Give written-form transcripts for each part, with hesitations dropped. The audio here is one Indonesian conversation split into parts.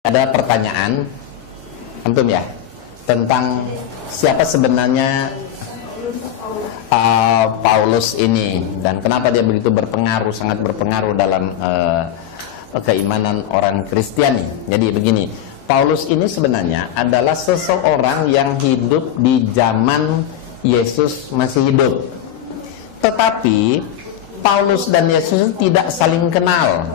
Ada pertanyaan antum ya tentang siapa sebenarnya Paulus ini dan kenapa dia begitu berpengaruh, sangat berpengaruh dalam keimanan orang Kristiani. Jadi begini, Paulus ini sebenarnya adalah seseorang yang hidup di zaman Yesus masih hidup. Tetapi Paulus dan Yesus tidak saling kenal.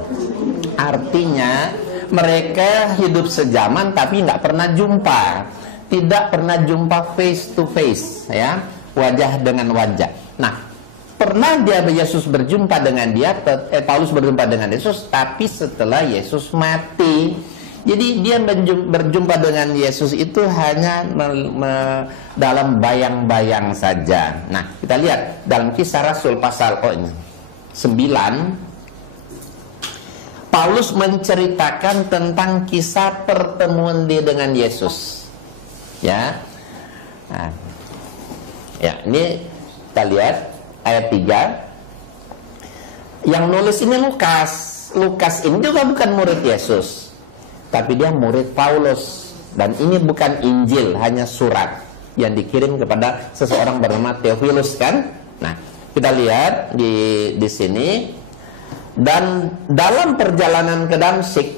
Artinya mereka hidup sejaman tapi nggak pernah jumpa, tidak pernah jumpa face to face, ya, wajah dengan wajah. Nah, pernah Yesus berjumpa dengan dia, Paulus berjumpa dengan Yesus, tapi setelah Yesus mati. Jadi dia berjumpa dengan Yesus itu hanya dalam bayang-bayang saja. Nah, kita lihat dalam Kisah Rasul pasal 9. Paulus menceritakan tentang kisah pertemuan dia dengan Yesus. Ya. Nah, ya, ini kita lihat ayat 3. Yang nulis ini Lukas. Lukas ini juga bukan murid Yesus, tapi dia murid Paulus. Dan ini bukan Injil, hanya surat yang dikirim kepada seseorang bernama Theophilus, kan? Nah, kita lihat di sini. Dan dalam perjalanan ke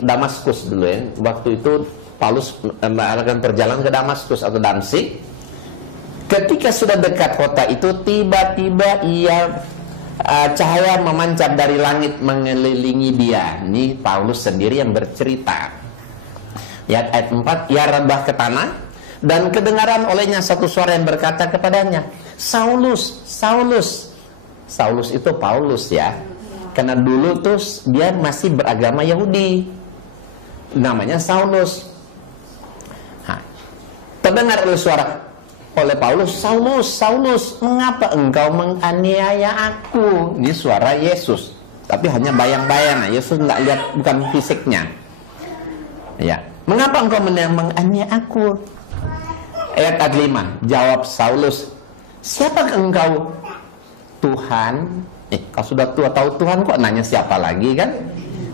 Damaskus dulu ya, waktu itu Paulus melakukan perjalanan ke Damaskus atau Damsik. Ketika sudah dekat kota itu, tiba-tiba cahaya memancar dari langit mengelilingi dia. Ini Paulus sendiri yang bercerita. Ya, ayat 4, ia rebah ke tanah dan kedengaran olehnya satu suara yang berkata kepadanya, Saulus, Saulus. Saulus itu Paulus ya. Karena dulu tuh dia masih beragama Yahudi, namanya Saulus. Terdengar oleh Paulus, Saulus, Saulus, mengapa engkau menganiaya aku? Ini suara Yesus, tapi hanya bayang-bayang. Yesus nggak lihat, bukan fisiknya. Ya, mengapa engkau menganiaya aku? Ayat 5, jawab Saulus, siapakah engkau? Tuhan. Kau sudah tua tahu Tuhan, kok nanya siapa lagi, kan?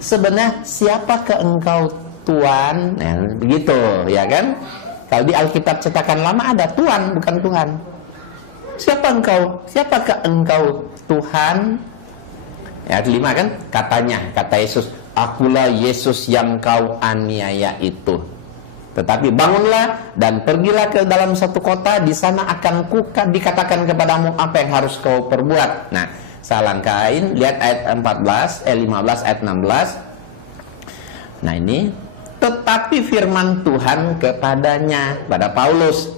Sebenarnya siapakah engkau Tuhan? Nah, begitu ya kan? Kalau di Alkitab cetakan lama ada Tuhan, bukan Tuhan. Siapa engkau? Siapakah engkau Tuhan? Ayat 5 kan? Kata Yesus, akulah Yesus yang kau aniaya itu. Tetapi bangunlah dan pergilah ke dalam satu kota, di sana akan dikatakan kepadamu apa yang harus kau perbuat. Nah, saya langkahin, lihat ayat 15 ayat 16. Nah, ini tetapi firman Tuhan kepadanya, pada Paulus,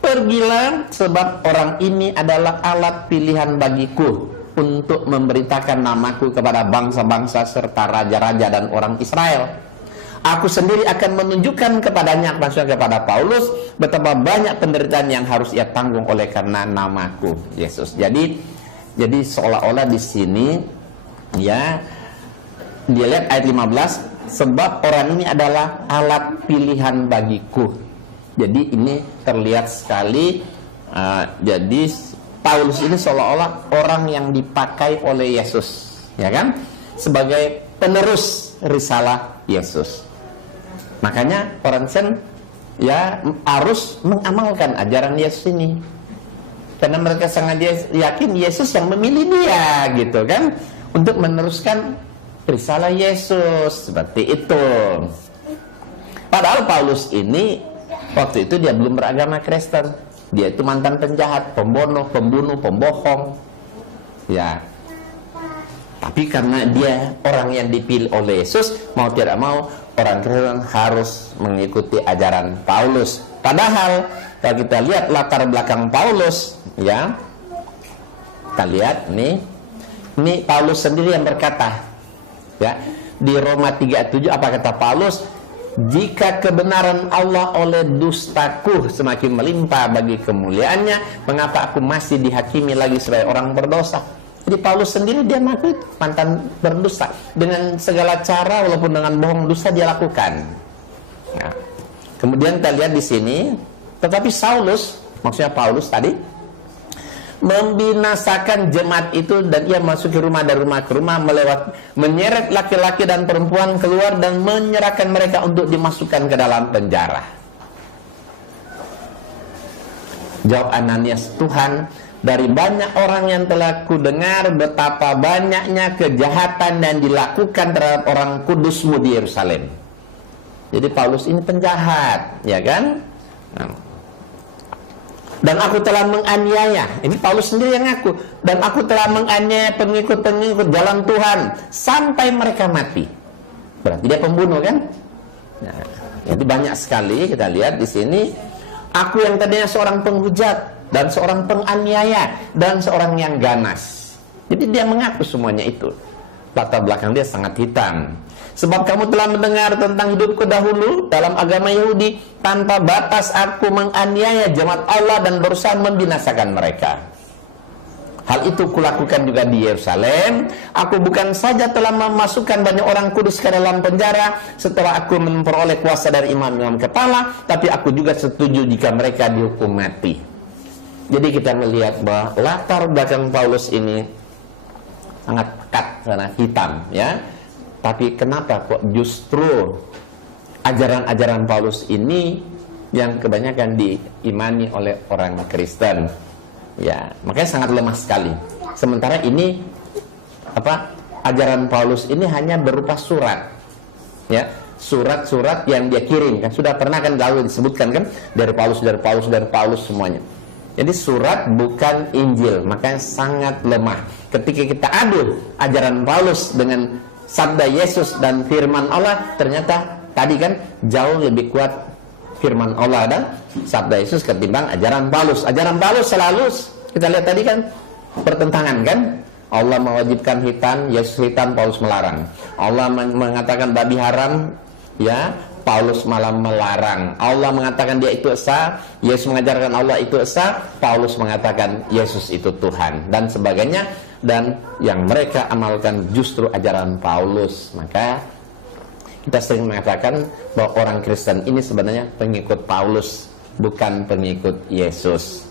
pergilah sebab orang ini adalah alat pilihan bagiku untuk memberitakan namaku kepada bangsa-bangsa serta raja-raja dan orang Israel. Aku sendiri akan menunjukkan kepadanya, maksudnya kepada Paulus, betapa banyak penderitaan yang harus ia tanggung oleh karena namaku, Yesus. Jadi seolah-olah di sini ya, dia lihat ayat 15, sebab orang ini adalah alat pilihan bagiku. Jadi ini terlihat sekali, jadi Paulus ini seolah-olah orang yang dipakai oleh Yesus, ya kan, sebagai penerus risalah Yesus. Makanya orang Kristen ya harus mengamalkan ajaran Yesus ini, karena mereka sangat yakin Yesus yang memilih dia, gitu kan, untuk meneruskan risalah Yesus, seperti itu. Padahal Paulus ini waktu itu dia belum beragama Kristen. Dia itu mantan penjahat, pembunuh, pembohong. Ya. Tapi karena dia orang yang dipilih oleh Yesus, mau tidak mau orang Kristen harus mengikuti ajaran Paulus. Padahal kalau kita lihat latar belakang Paulus, ya, kita lihat nih, ini Paulus sendiri yang berkata, ya, di Roma 3:7 apa kata Paulus? Jika kebenaran Allah oleh dustaku semakin melimpah bagi kemuliaannya, mengapa aku masih dihakimi lagi sebagai orang berdosa? Jadi Paulus sendiri dia mengaku mantan berdosa, dengan segala cara walaupun dengan bohong dosa dia lakukan. Nah, kemudian kita lihat di sini, tetapi Saulus, maksudnya Paulus tadi, membinasakan jemaat itu, dan ia masuk ke rumah dari rumah ke rumah, menyeret laki-laki dan perempuan keluar dan menyerahkan mereka untuk dimasukkan ke dalam penjara. Jawab Ananias, Tuhan, dari banyak orang yang telah kudengar betapa banyaknya kejahatan yang dilakukan terhadap orang kudus-Mu di Yerusalem. Jadi Paulus ini penjahat, ya kan? Dan aku telah menganiaya, ini Paulus sendiri yang ngaku, dan aku telah menganiaya pengikut-pengikut jalan Tuhan sampai mereka mati. Berarti dia pembunuh, kan? Nah, jadi banyak sekali kita lihat di sini. Aku yang tadinya seorang penghujat dan seorang penganiaya dan seorang yang ganas. Jadi dia mengaku semuanya itu. Latar belakang dia sangat hitam. Sebab kamu telah mendengar tentang hidupku dahulu dalam agama Yahudi, tanpa batas aku menganiaya jemaat Allah dan berusaha membinasakan mereka. Hal itu kulakukan juga di Yerusalem. Aku bukan saja telah memasukkan banyak orang kudus ke dalam penjara setelah aku memperoleh kuasa dari imam-imam kepala, tapi aku juga setuju jika mereka dihukum mati. Jadi kita melihat bahwa latar belakang Paulus ini sangat pekat, sangat hitam, ya. Tapi kenapa kok justru ajaran-ajaran Paulus ini yang kebanyakan diimani oleh orang Kristen? Ya, makanya sangat lemah sekali. Sementara ini ajaran Paulus ini hanya berupa surat. Ya, surat-surat yang dia kirim, kan sudah pernah kan lalu disebutkan kan dari Paulus semuanya. Jadi surat bukan Injil, makanya sangat lemah. Ketika kita adu ajaran Paulus dengan sabda Yesus dan firman Allah, ternyata tadi kan jauh lebih kuat firman Allah dan sabda Yesus ketimbang ajaran Paulus. Ajaran Paulus selalu kita lihat tadi kan pertentangan, kan? Allah mewajibkan hitan, Yesus hitan, Paulus melarang. Allah mengatakan babi haram, ya, Paulus malah melarang. Allah mengatakan dia itu esa, Yesus mengajarkan Allah itu esa, Paulus mengatakan Yesus itu Tuhan dan sebagainya. Dan yang mereka amalkan justru ajaran Paulus. Maka kita sering mengatakan bahwa orang Kristen ini sebenarnya pengikut Paulus, bukan pengikut Yesus.